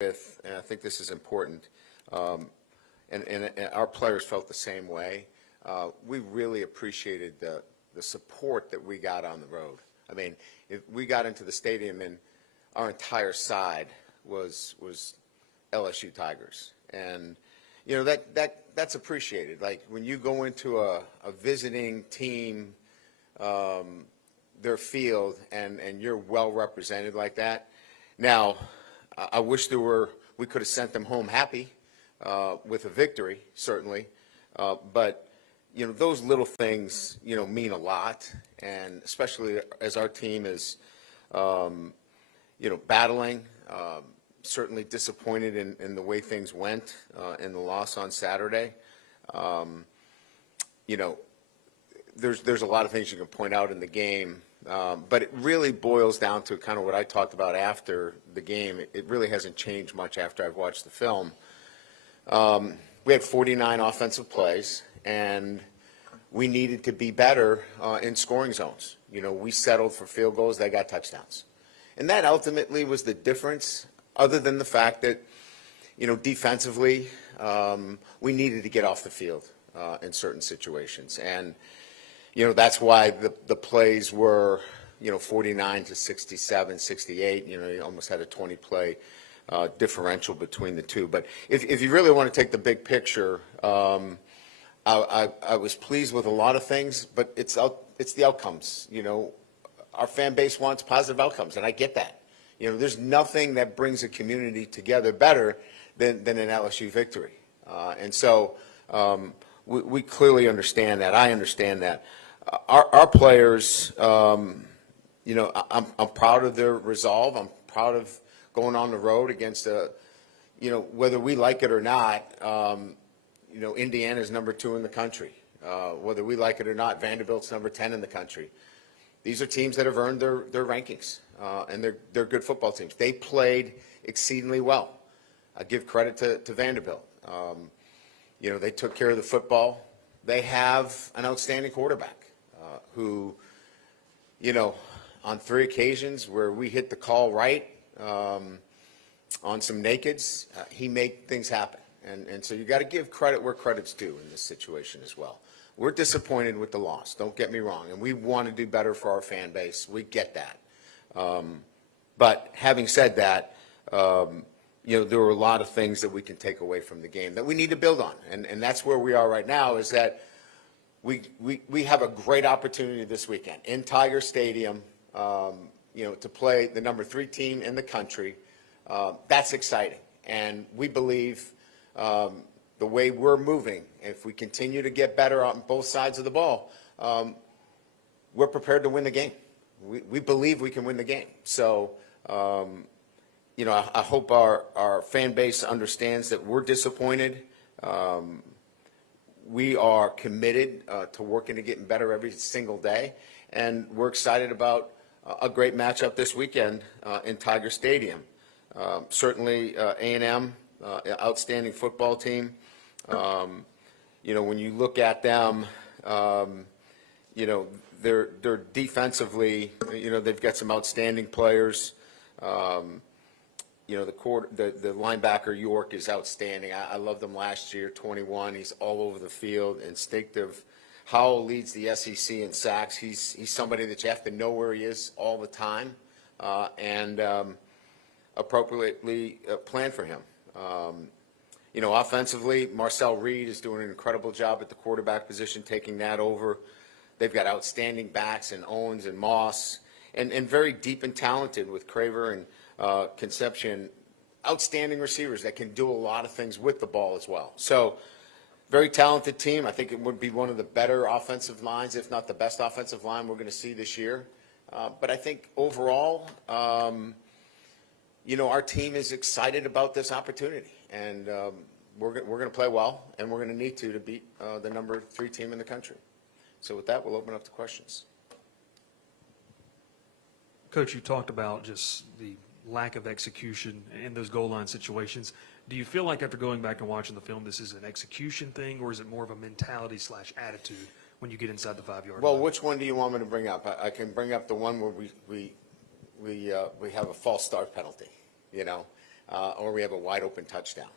with, and I think this is important, and our players felt the same way. We really appreciated the support that we got on the road. I mean, if we got into the stadium and our entire side was LSU Tigers, and you know that's appreciated. Like when you go into a visiting team, their field, and you're well represented like that. Now, I wish we could have sent them home happy with a victory, certainly, but you know those little things mean a lot, and especially as our team is battling. Certainly disappointed in the way things went in the loss on Saturday. There's a lot of things you can point out in the game, but it really boils down to kind of what I talked about after the game. It really hasn't changed much after I've watched the film. We had 49 offensive plays, and we needed to be better in scoring zones. We settled for field goals. They got touchdowns. And that ultimately was the difference, other than the fact that, defensively, we needed to get off the field in certain situations. And, that's why the plays were, 49 to 67, 68. You almost had a 20-play differential between the two. But if you really want to take the big picture, I was pleased with a lot of things, but it's the outcomes. Our fan base wants positive outcomes, and I get that. There's nothing that brings a community together better than an LSU victory. And so we clearly understand that. I understand that. Our players, I'm proud of their resolve. I'm proud of going on the road against whether we like it or not, Indiana's number 2 in the country. Whether we like it or not, Vanderbilt's number 10 in the country. These are teams that have earned their rankings, and they're good football teams. They played exceedingly well. I give credit to Vanderbilt. They took care of the football. They have an outstanding quarterback who, on 3 occasions where we hit the call right on some nakeds, he made things happen. And so you got to give credit where credit's due in this situation as well. We're disappointed with the loss, don't get me wrong, and we want to do better for our fan base. We get that. But having said that, there were a lot of things that we can take away from the game that we need to build on. And that's where we are right now, is that we have a great opportunity this weekend in Tiger Stadium, to play the number 3 team in the country. That's exciting. And we believe the way we're moving, if we continue to get better on both sides of the ball, we're prepared to win the game. We believe we can win the game. So, I hope our fan base understands that we're disappointed. We are committed to working to getting better every single day, and we're excited about a great matchup this weekend in Tiger Stadium. Certainly, A&M, outstanding football team. When you look at them, they're defensively, they've got some outstanding players. The linebacker York is outstanding. I loved him last year, 21. He's all over the field, instinctive. Howell leads the SEC in sacks. He's somebody that you have to know where he is all the time and appropriately plan for him. Offensively, Marcel Reed is doing an incredible job at the quarterback position, taking that over. They've got outstanding backs in Owens and Moss, and very deep and talented with Craver and Conception. Outstanding receivers that can do a lot of things with the ball as well. So, very talented team. I think it would be one of the better offensive lines, if not the best offensive line we're going to see this year. But I think overall, our team is excited about this opportunity, and we're going to play well, and we're going to need to beat the number 3 team in the country. So with that, we'll open up to questions. Coach, you talked about just the lack of execution in those goal line situations. Do you feel like after going back and watching the film, this is an execution thing, or is it more of a mentality/attitude when you get inside the 5-yard line? Which one do you want me to bring up? I can bring up the one where we have a false start penalty. or we have a wide open touchdown.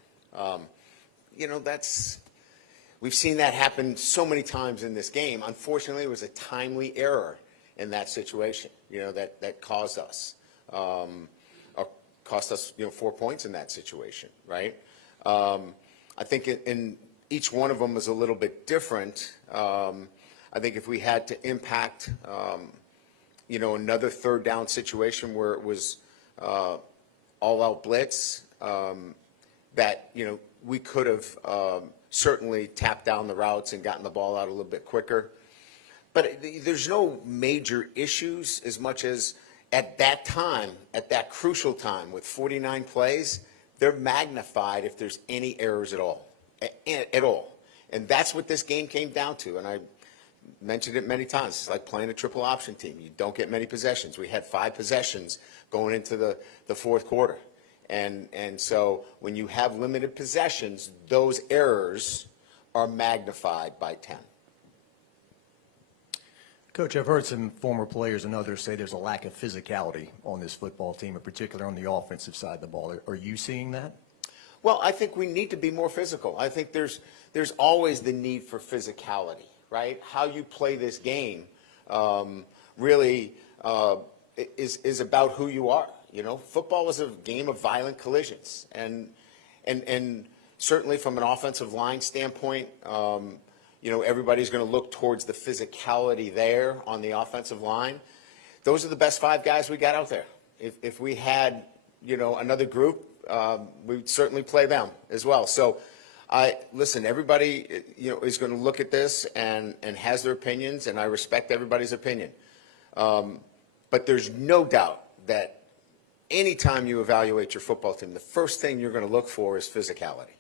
We've seen that happen so many times in this game. Unfortunately, it was a timely error in that situation, that caused us, or cost us, 4 points in that situation, right? I think in each one of them was a little bit different. I think if we had to impact, another third down situation where it was all-out blitz, that, we could have certainly tapped down the routes and gotten the ball out a little bit quicker. But there's no major issues as much as at that time, at that crucial time with 49 plays, they're magnified if there's any errors at all. And that's what this game came down to. And I mentioned it many times. It's like playing a triple option team. You don't get many possessions. We had 5 possessions going into the fourth quarter. And so when you have limited possessions, those errors are magnified by 10. Coach, I've heard some former players and others say there's a lack of physicality on this football team, in particular on the offensive side of the ball. Are you seeing that? Well, I think we need to be more physical. I think there's always the need for physicality, right? How you play this game really is about who you are. Football is a game of violent collisions, and certainly from an offensive line standpoint, everybody's going to look towards the physicality there on the offensive line. Those are the best 5 guys we got out there. If we had, another group, we'd certainly play them as well. So, listen, everybody, is going to look at this and has their opinions, and I respect everybody's opinion. But there's no doubt that anytime you evaluate your football team, the first thing you're going to look for is physicality.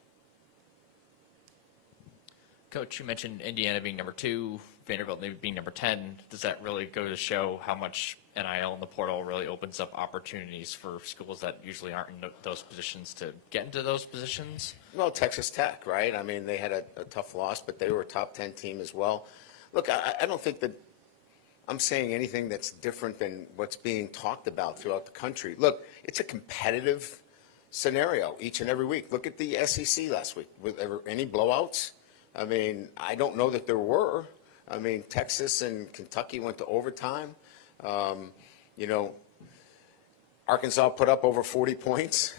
Coach, you mentioned Indiana being number 2, Vanderbilt maybe being number 10. Does that really go to show how much NIL in the portal really opens up opportunities for schools that usually aren't in those positions to get into those positions? Well, Texas Tech, right? I mean, they had a tough loss, but they were a top 10 team as well. Look, I don't think that I'm saying anything that's different than what's being talked about throughout the country. Look, it's a competitive scenario each and every week. Look at the SEC last week. Were there any blowouts? I mean, I don't know that there were. I mean, Texas and Kentucky went to overtime. Arkansas put up over 40 points.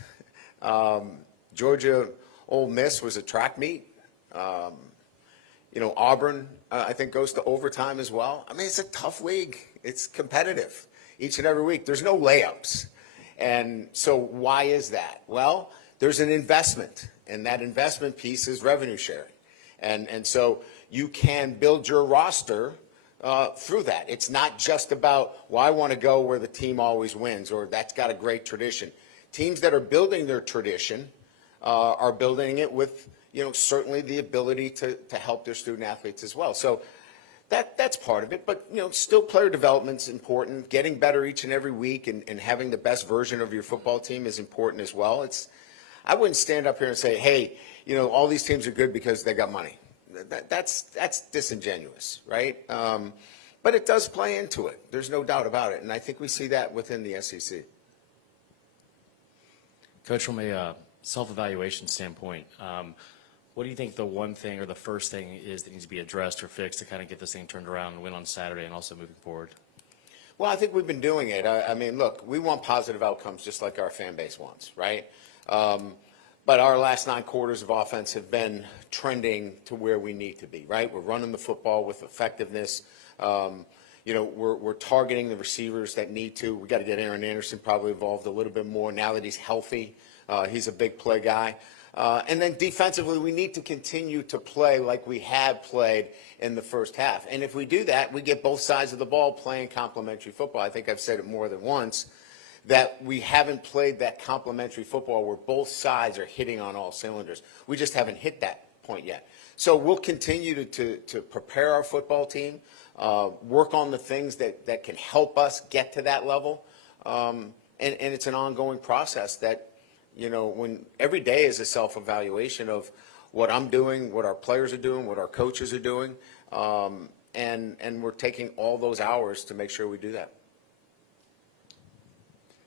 Georgia, Ole Miss was a track meet. Auburn, I think, goes to overtime as well. I mean, it's a tough league. It's competitive each and every week. There's no layups. And so why is that? Well, there's an investment, and that investment piece is revenue sharing. And so you can build your roster through that. It's not just about, I want to go where the team always wins, or that's got a great tradition. Teams that are building their tradition are building it with, certainly the ability to help their student athletes as well. So that's part of it. But, still player development's important. Getting better each and every week and having the best version of your football team is important as well. I wouldn't stand up here and say, hey, all these teams are good because they got money. That's disingenuous, right? But it does play into it. There's no doubt about it. And I think we see that within the SEC. Coach, from a self-evaluation standpoint, what do you think the one thing or the first thing is that needs to be addressed or fixed to kind of get this thing turned around and win on Saturday and also moving forward? Well, I think we've been doing it. I mean, look, we want positive outcomes just like our fan base wants, right? But our last 9 quarters of offense have been trending to where we need to be, right? We're running the football with effectiveness. We're targeting the receivers that need to. We got to get Aaron Anderson probably involved a little bit more now that he's healthy. He's a big play guy. And then defensively, we need to continue to play like we have played in the first half. And if we do that, we get both sides of the ball playing complementary football. I think I've said it more than once, that we haven't played that complementary football where both sides are hitting on all cylinders. We just haven't hit that point yet. So we'll continue to prepare our football team, work on the things that can help us get to that level. And it's an ongoing process that, when every day is a self-evaluation of what I'm doing, what our players are doing, what our coaches are doing, and we're taking all those hours to make sure we do that.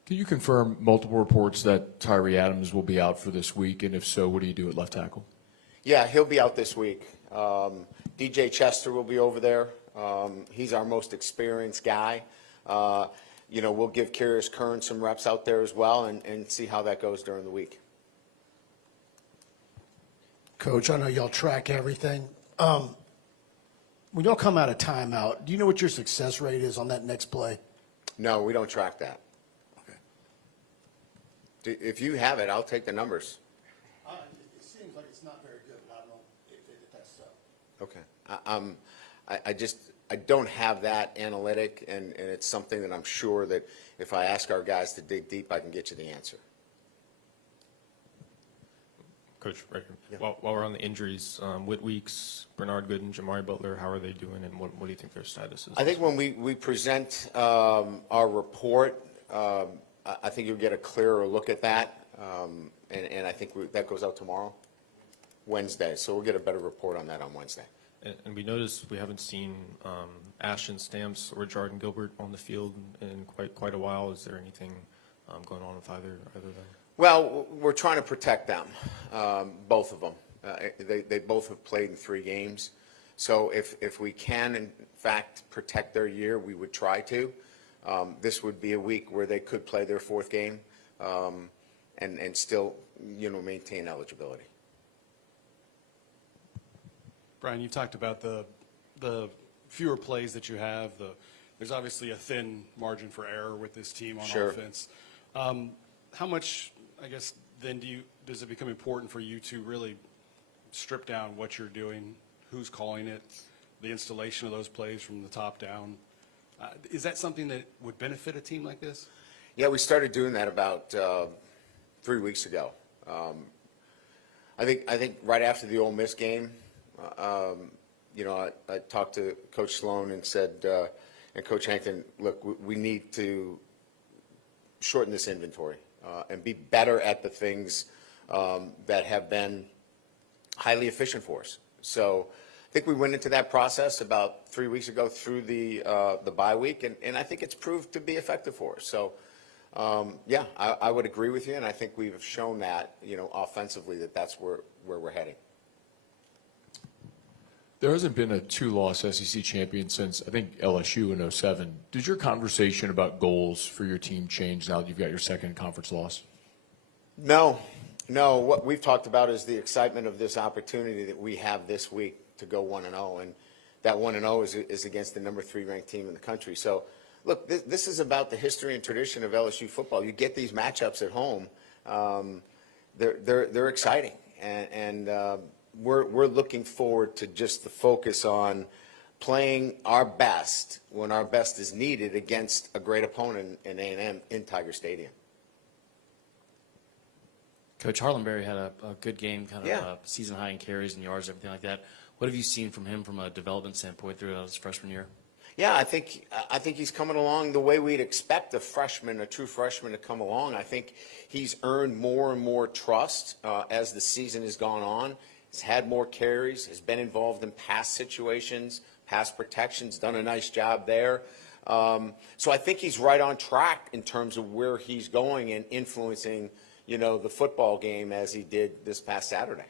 Can you confirm multiple reports that Tyree Adams will be out for this week? And if so, what do you do at left tackle? Yeah, he'll be out this week. DJ Chester will be over there. He's our most experienced guy. We'll give Curious Curran some reps out there as well and see how that goes during the week. Coach, I know y'all track everything. When y'all come out of timeout, do you know what your success rate is on that next play? No, we don't track that. Okay. If you have it, I'll take the numbers. It seems like it's not very good, but I don't know if that's so. Okay. I don't have that analytic, and it's something that I'm sure that if I ask our guys to dig deep, I can get you the answer. Coach, right here. While we're on the injuries, Whit Weeks, Bernard Gooden, Jamari Butler, how are they doing, and what do you think their status is? I think when we present our report, I think you'll get a clearer look at that, and I think that goes out tomorrow, Wednesday. So we'll get a better report on that on Wednesday. And we noticed we haven't seen Ashton Stamps or Jordan Gilbert on the field in quite a while. Is there anything going on with either of them? Well, we're trying to protect them, both of them. They both have played in 3 games. So if we can, in fact, protect their year, we would try to. This would be a week where they could play their 4th game and still, maintain eligibility. Brian, you talked about the fewer plays that you have. There's obviously a thin margin for error with this team on Sure. offense. How much, I guess, then does it become important for you to really strip down what you're doing, who's calling it, the installation of those plays from the top down? Is that something that would benefit a team like this? Yeah, we started doing that about 3 weeks ago. I think right after the Ole Miss game, I talked to Coach Sloan and said, and Coach Hankton, look, we need to shorten this inventory and be better at the things that have been highly efficient for us. So I think we went into that process about 3 weeks ago through the bye week, and I think it's proved to be effective for us. So, I would agree with you, and I think we've shown that, offensively, that's where we're heading. There hasn't been a 2-loss SEC champion since, I think, LSU in 2007. Did your conversation about goals for your team change now that you've got your 2nd conference loss? No. What we've talked about is the excitement of this opportunity that we have this week to go 1-0, and that 1-0 is against the number 3 ranked team in the country. So, look, this is about the history and tradition of LSU football. You get these matchups at home; they're exciting, and we're looking forward to just the focus on playing our best when our best is needed against a great opponent in A&M in Tiger Stadium. Coach Harlenberry had a good game, kind of Yeah. season high in carries and yards, everything like that. What have you seen from him from a development standpoint through his freshman year? Yeah, I think he's coming along the way we'd expect a true freshman to come along. I think he's earned more and more trust as the season has gone on. He's had more carries, has been involved in pass situations, pass protections, done a nice job there. So I think he's right on track in terms of where he's going and influencing, the football game as he did this past Saturday.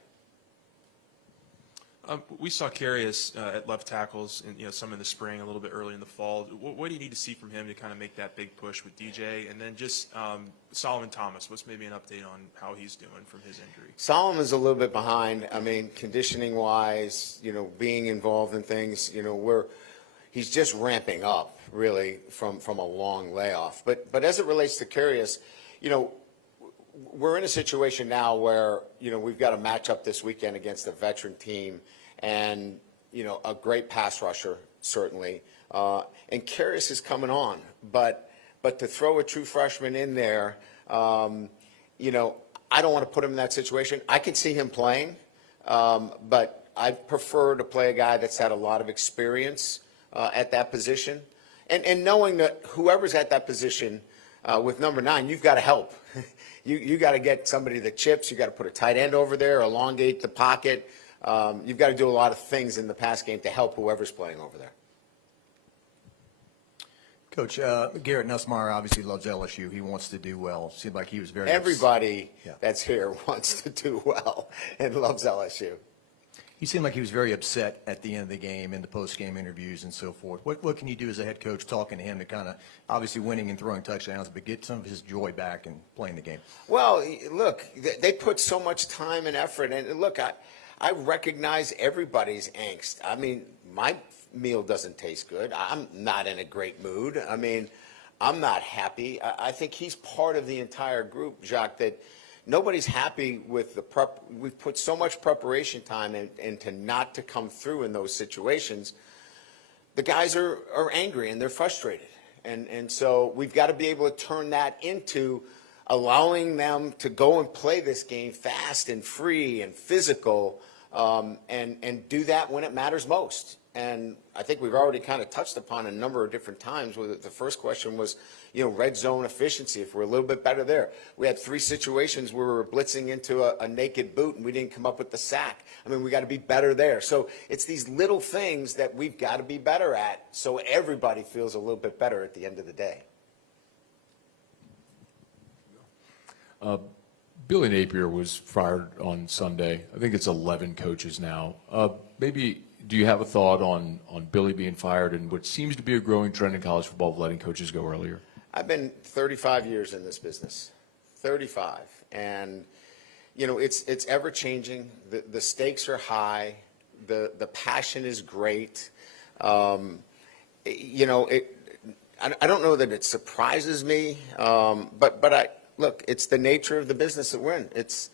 We saw Carius at left tackles, and some in the spring, a little bit early in the fall. What do you need to see from him to kind of make that big push with DJ? And then just Solomon Thomas, what's maybe an update on how he's doing from his injury? Solomon's a little bit behind. I mean, conditioning-wise, being involved in things, he's just ramping up really from a long layoff. But as it relates to Carius, we're in a situation now where, we've got a matchup this weekend against a veteran team and, a great pass rusher, certainly. And Carius is coming on. But to throw a true freshman in there, I don't want to put him in that situation. I can see him playing, but I prefer to play a guy that's had a lot of experience at that position. And knowing that whoever's at that position with number 9, you've got to help. You got to get somebody that chips. You got to put a tight end over there, elongate the pocket. You've got to do a lot of things in the pass game to help whoever's playing over there. Coach, Garrett Nussmeier obviously loves LSU. He wants to do well. Seemed like he was very Everybody Yeah. that's here wants to do well and loves LSU. He seemed like he was very upset at the end of the game in the post-game interviews and so forth. What can you do as a head coach talking to him to kind of, obviously winning and throwing touchdowns, but get some of his joy back and playing the game? Well, look, they put so much time and effort, and look, I recognize everybody's angst. I mean, my meal doesn't taste good. I'm not in a great mood. I mean, I'm not happy. I think he's part of the entire group, Jacques, that nobody's happy with the prep. We've put so much preparation time into not to come through in those situations. The guys are angry and they're frustrated. And so we've got to be able to turn that into allowing them to go and play this game fast and free and physical, and do that when it matters most. And I think we've already kind of touched upon a number of different times. Where the first question was, red zone efficiency, if we're a little bit better there. We had 3 situations where we were blitzing into a naked boot and we didn't come up with the sack. I mean, we got to be better there. So it's these little things that we've got to be better at so everybody feels a little bit better at the end of the day. Billy Napier was fired on Sunday. I think it's 11 coaches now. Maybe do you have a thought on Billy being fired and what seems to be a growing trend in college football of letting coaches go earlier? I've been 35 years in this business, 35. And, it's ever changing. The stakes are high. The passion is great. I don't know that it surprises me, but look, it's the nature of the business that we're in. It's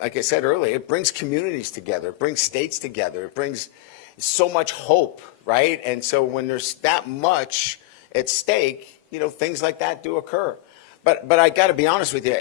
like I said earlier, it brings communities together. It brings states together. It brings so much hope, right? And so when there's that much at stake, things like that do occur. But I got to be honest with you,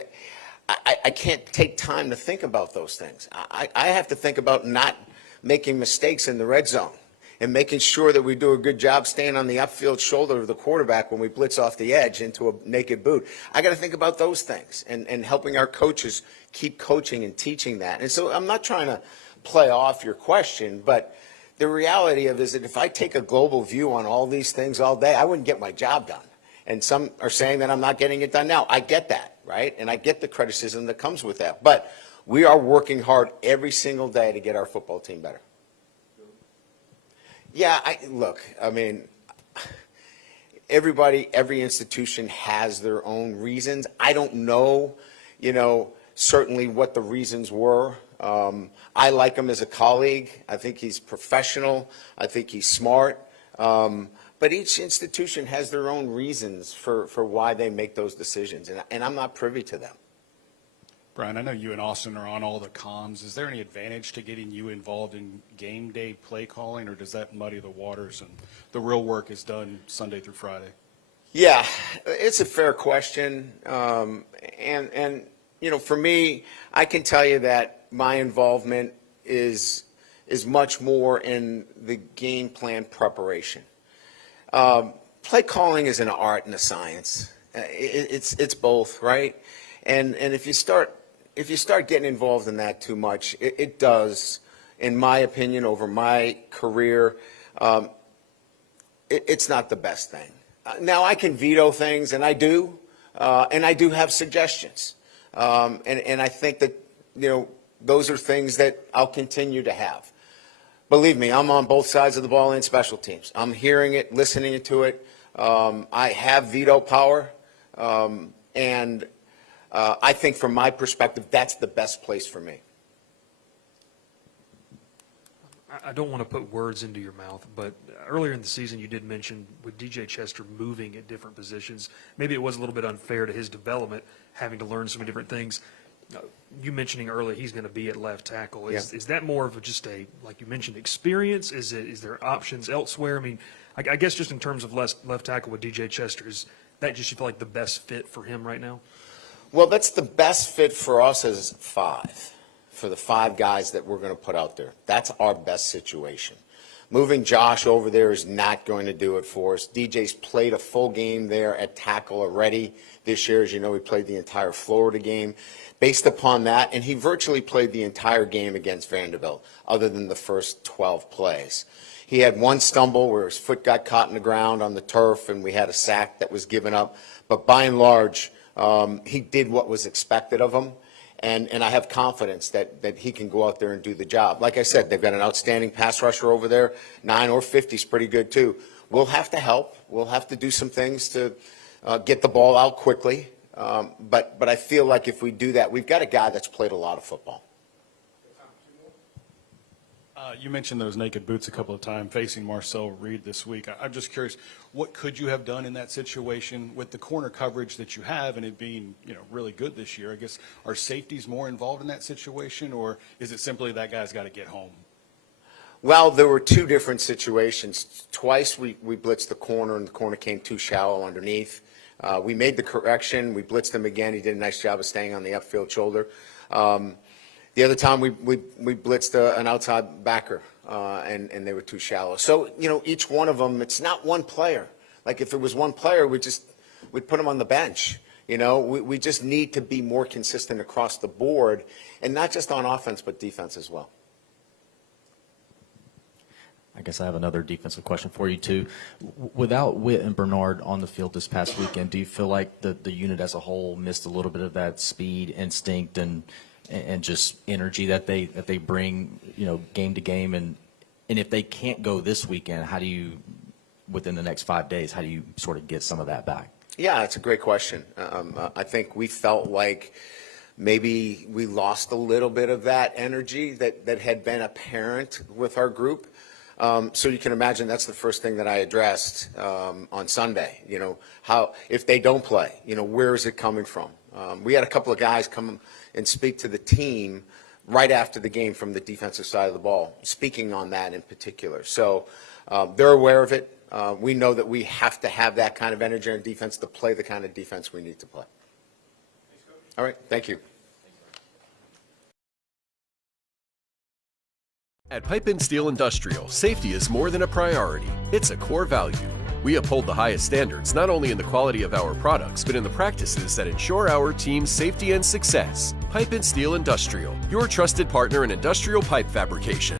I can't take time to think about those things. I have to think about not making mistakes in the red zone and making sure that we do a good job staying on the upfield shoulder of the quarterback when we blitz off the edge into a naked boot. I got to think about those things and helping our coaches keep coaching and teaching that. And so I'm not trying to play off your question, but the reality of it is that if I take a global view on all these things all day, I wouldn't get my job done. And some are saying that I'm not getting it done now. I get that, right? And I get the criticism that comes with that. But we are working hard every single day to get our football team better. Yeah, every institution has their own reasons. I don't know, certainly what the reasons were. I like him as a colleague. I think he's professional. I think he's smart. But each institution has their own reasons for why they make those decisions, and I'm not privy to them. Brian, I know you and Austin are on all the comms. Is there any advantage to getting you involved in game day play calling, or does that muddy the waters and the real work is done Sunday through Friday? Yeah, it's a fair question. And for me, I can tell you that my involvement is much more in the game plan preparation. Play calling is an art and a science. It's both, right? And if you start getting involved in that too much, it does, in my opinion, over my career, it's not the best thing. Now I can veto things, and I do have suggestions, and I think that those are things that I'll continue to have. Believe me, I'm on both sides of the ball in special teams. I'm hearing it, listening to it. I have veto power, and I think from my perspective, that's the best place for me. I don't want to put words into your mouth, but earlier in the season you did mention with DJ Chester moving at different positions, maybe it was a little bit unfair to his development, having to learn so many different things. You mentioning earlier he's going to be at left tackle. Is that more of just a, like you mentioned, experience? Is there options elsewhere? I mean, I guess just in terms of left tackle with DJ Chester, is that just you feel like the best fit for him right now? Well, that's the best fit for us as 5, for the 5 guys that we're going to put out there. That's our best situation. Moving Josh over there is not going to do it for us. DJ's played a full game there at tackle already this year. As you know, he played the entire Florida game. Based upon that, and he virtually played the entire game against Vanderbilt, other than the first 12 plays. He had one stumble where his foot got caught in the ground on the turf, and we had a sack that was given up. But by and large, he did what was expected of him. And I have confidence that he can go out there and do the job. Like I said, they've got an outstanding pass rusher over there. 9 or 50 is pretty good, too. We'll have to help. We'll have to do some things to get the ball out quickly. But I feel like if we do that, we've got a guy that's played a lot of football. You mentioned those naked boots a couple of times facing Marcel Reed this week. I'm just curious, what could you have done in that situation with the corner coverage that you have and it being, really good this year? I guess, are safeties more involved in that situation, or is it simply that guy's got to get home? Well, there were two different situations. Twice we blitzed the corner, and the corner came too shallow underneath. We made the correction. We blitzed him again. He did a nice job of staying on the upfield shoulder. The other time we blitzed an outside backer, and they were too shallow. So, each one of them, it's not one player. Like if it was one player, we'd put him on the bench. We just need to be more consistent across the board, and not just on offense, but defense as well. I guess I have another defensive question for you, too. Without Witt and Bernard on the field this past weekend, do you feel like the unit as a whole missed a little bit of that speed, instinct, and just energy that they bring, game to game? And if they can't go this weekend, how do you, within the next 5 days, how do you sort of get some of that back? Yeah, it's a great question. I think we felt like maybe we lost a little bit of that energy that had been apparent with our group. So you can imagine that's the first thing that I addressed on Sunday. How if they don't play, where is it coming from? We had a couple of guys come and speak to the team right after the game from the defensive side of the ball, speaking on that in particular. So they're aware of it. We know that we have to have that kind of energy on defense to play the kind of defense we need to play. All right, thank you. At Pipe and Steel Industrial, safety is more than a priority. It's a core value. We uphold the highest standards not only in the quality of our products, but in the practices that ensure our team's safety and success. Pipe and Steel Industrial, your trusted partner in industrial pipe fabrication.